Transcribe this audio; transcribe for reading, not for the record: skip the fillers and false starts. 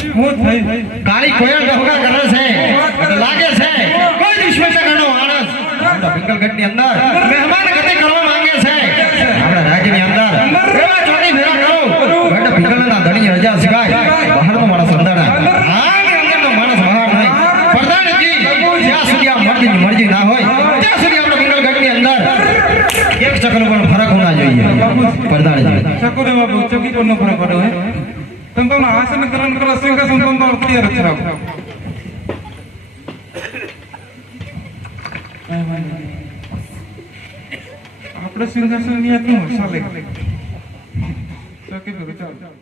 કાળી કોયલ ડહોકા કરે છે લાગે છે કોઈ વિશ્વેશ્વરનો માણસ આપણા પિંગલગઢ ની અંદર મહેમાન ગતિ કરવા માંગે છે આપણા રાજ્ય ની અંદર એવા ચોટી ભેરા કરો ગઢ પિંગલના ધણી રજા શિકાય બહાર નો માણસ અંધારા આ અંદર નો માણસ બહાર નહીં પ્રધાનજી જ્યાં સુધી આ મરજી ના હોય ત્યાં સુધી આપણા પિંગલગઢ ની અંદર એક ચક્ર પર ફરક હોના જોઈએ પ્રધાનજી ચક્ર બાબુ ચકી પર નો ફરક પડે હે તમ આસન ગ્રહણ કરો સિંહાસન તમ ક્લિયર છે આપણે સિંહાસન ની આતું ચાલે ચકી પર ચાલ